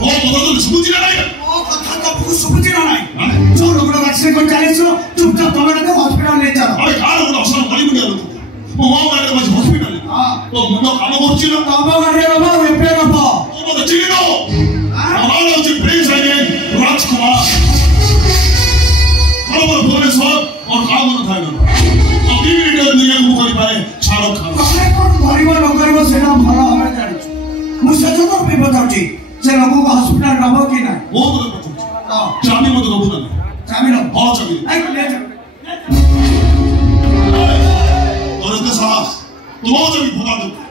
너도 죽은지가 나이. 다 보고 죽은지가 나이. 저 로그로 같이 걸 잘했어. 쭉쭉 도망가는데 호스피탈 냈잖아. 아니 가라고 사람 많이 문제하는 뭐 가는 거지 호스피탈. 너 문어 까먹었지는? 넘어가려고 봐. 왜 빼놓고? 어머나 찌리노. 나는 지금 브레이사이에 라치코마. 하루만 보내서 가면은 다이는. 비밀이라는 얘기하고 거기 말에 잘하고. 머리만 엉거리고 세상 바라하면 잘했지. 무슨 빼버렸지. 제가 그거 호스피탈 가먹기나. 뭐도 빼버렸지. 자미모도 너무나. 자미는? 자미. 아이고 내 너는 그 사람 도저히 보다는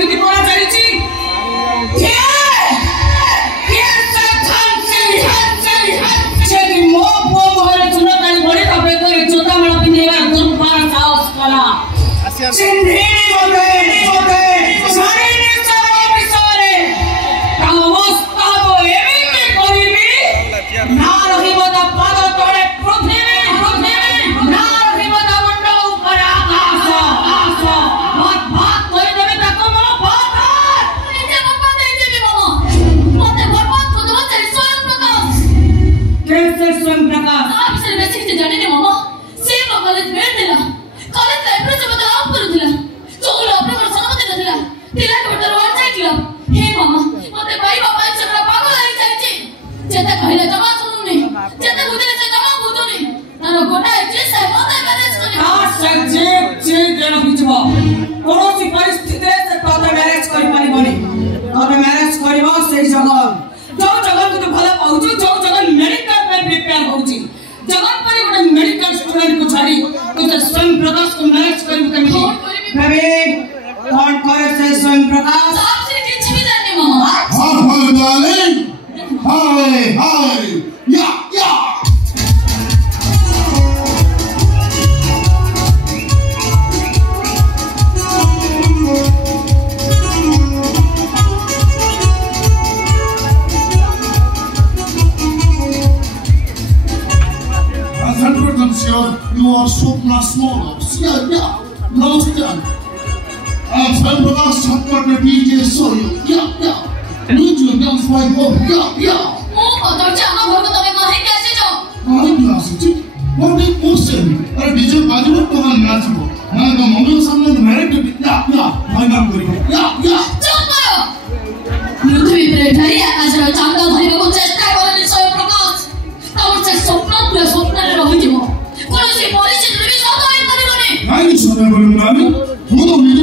କେମିତି କରାଯାଇଛି? ମୋ ପୁଅ ମୁହଁରେ ଚୁନ କାଳି ବଢି ଭାବରେ କରି ଜୋତାମାଳ ପିନ୍ଧେଇବାର ଦୁର୍ବାର ସାହସ କଲା। ନା ରହିବ ତା ପାଦ ତଳେ ପୃଥିବୀ, ନା ରହିବ ତା ମୁଣ୍ଡ ଉପରେ ଆକାଶ। ଭାତ ଭାତ କହିଦେବେ ତାକୁ ମୋ ଭାତ। कैसे स्वयं प्रकाश? आप से बेसिक से जाने ने मामा सेम कॉलेज में दिला कॉलेज लाइब्रेरी से मतलब आप कर दिला चोला अपने पर सना मत दिला तिला के बटर वन साइड दिला हे मामा मते भाई बाबा चक्रा पागल आई जाई जेता कहले तमा सुनुनी जेता गुदरे से तमा बुदुनी तारो गोटा जे से मते मैनेज करी आ सब्जेक्ट जे जण बिचबो कोनोसी परिस्थिति से तोते मैनेज करि परिबनी तोते मैनेज करबो से जगह जो जगह को भला पाउछु जो जगह मेडिकल में प्रिपेयर होउची जगह पर ଗୋଟେ मेडिकल स्टूडेंट को छाड़ी तो स्वयं प्रकाश को मैनेज करि केमिति बेबी कौन करे से स्वयं प्रकाश? आप से किछ भी जानने मामा हाय डार्लिंग, हाय या you are Swapna Smolov. Yeah. Namaste. I'm Swam Prakash Chatpat DJ Soyo. Yeah. Need you announce my home. Yeah. मो बदल जा हम घर को तमे कहे कैसे जो कहीं भी आ सकती what a question अरे डीजे बाजू तो हम नाचबो ना तो मम्मी के सामने मैरिड या भाई नाम करियो या चुप करो पृथ्वी पर ढाई आकाशर चांदा धरिବାକୁ ଚେଷ୍ଟା କରନି स्वयं प्रकाश तब से स्वप्न पूरा स्वप्न रे रहि जिवो कोनोसी परिस्थिति भी सदय करबनी नहीं सदय करबनी আমি ମୁଁ ତ ନିଜେ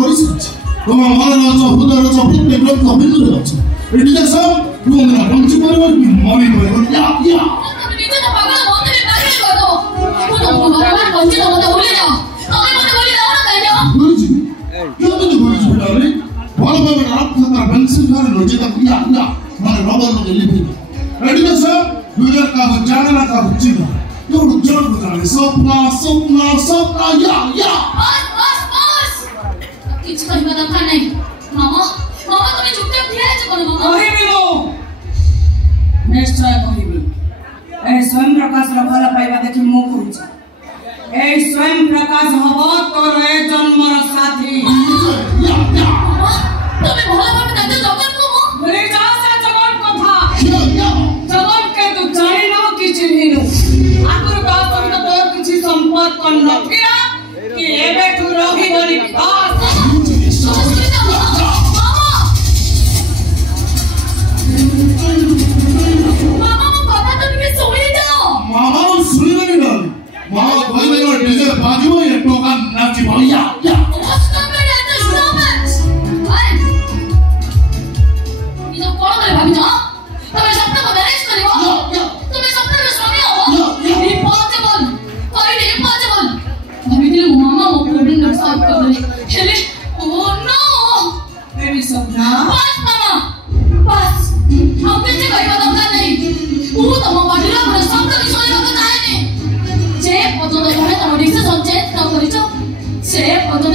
କରିସାରିଛି ତମ ମନର ହୃଦୟର ସବୁ ଡେଭଲପ କରିଦେଇ ଅଛି ଏଠି ଦେଖ ତୁ ନା ବଞ୍ଚି ପାରିବ କି ମରି ପାରିବ या ତମେ ନିଜେ ତ ପାଗଳ ମତେ ବି ପାଗଳ କରିଦବ ମୁଁ ତ ଭଗବାନ ବଞ୍ଚି ତ ମତେ ଭୁଲି ଯାଅ ତମେ ମତେ ଭୁଲି ଯାଅ ନା କାଇଁ ଯାଅ ଗୁରୁଜୀ କେମିତି ଗୁରୁଜୀ ବେଟାରେ ଭଲ ଭାବରେ ରାସ୍ତା ବେନ୍ସିନ୍ ଧରି ଲଜେ ତା या ମାନେ ରବର ଲିଭି ଏଠି ଦେଖ ଦୁନିଆ କା ଜାଣନା କା ବୁଝିବା ତୁ ଜୋର ବୁଝାଲେ ସପନା या बस किछ कहबा दरकार नहीं मामा तुम्हें चुपचाप ठिया है कोन मामा କହିବି ମୁଁ ନିଶ୍ଚୟ କହିବି ଏ ସ୍ୱୟଂ ପ୍ରକାଶ ର ଭଲ ପାଇବା ଦେଖି ମୁଁ କହୁଛି ଏ ସ୍ୱୟଂ ପ୍ରକାଶ ହବ ତୋର ଏ ଜନ୍ମର ସାଥୀ मामा तुम्हें भला भाবে दादा जगन को मो भूली जा से जगन କଥା जगन के तू ଜାଣିନୁ କି ଚିହ୍ନିନୁ ଆଗରୁ ତା ସହିତ ତୋର କିଛି ସମ୍ପର୍କ ନଥିଲା କି ଏବେ ତୁ ରହିବନି ବିକାଶ मामा कोई नहीं और डीजे बाजू में ये टोका नाची भैया या स्टॉप इट ये कौन करे भाभी जा तुम्हें सपना को मैनेज करियो तुम्हें सपना में स्वामी हो इम्पॉसिबल भाभी दिल मामा वो प्रॉब्लम कर सॉल्व कर दे हेले ओ नो बेबी सपना बस मामा बस हम किसी का इतना दरकार नहीं वो तो मामा दिल में सब का विषय होता है जे पदों में घरे तो डिसीजन चेंज न करियो से पदों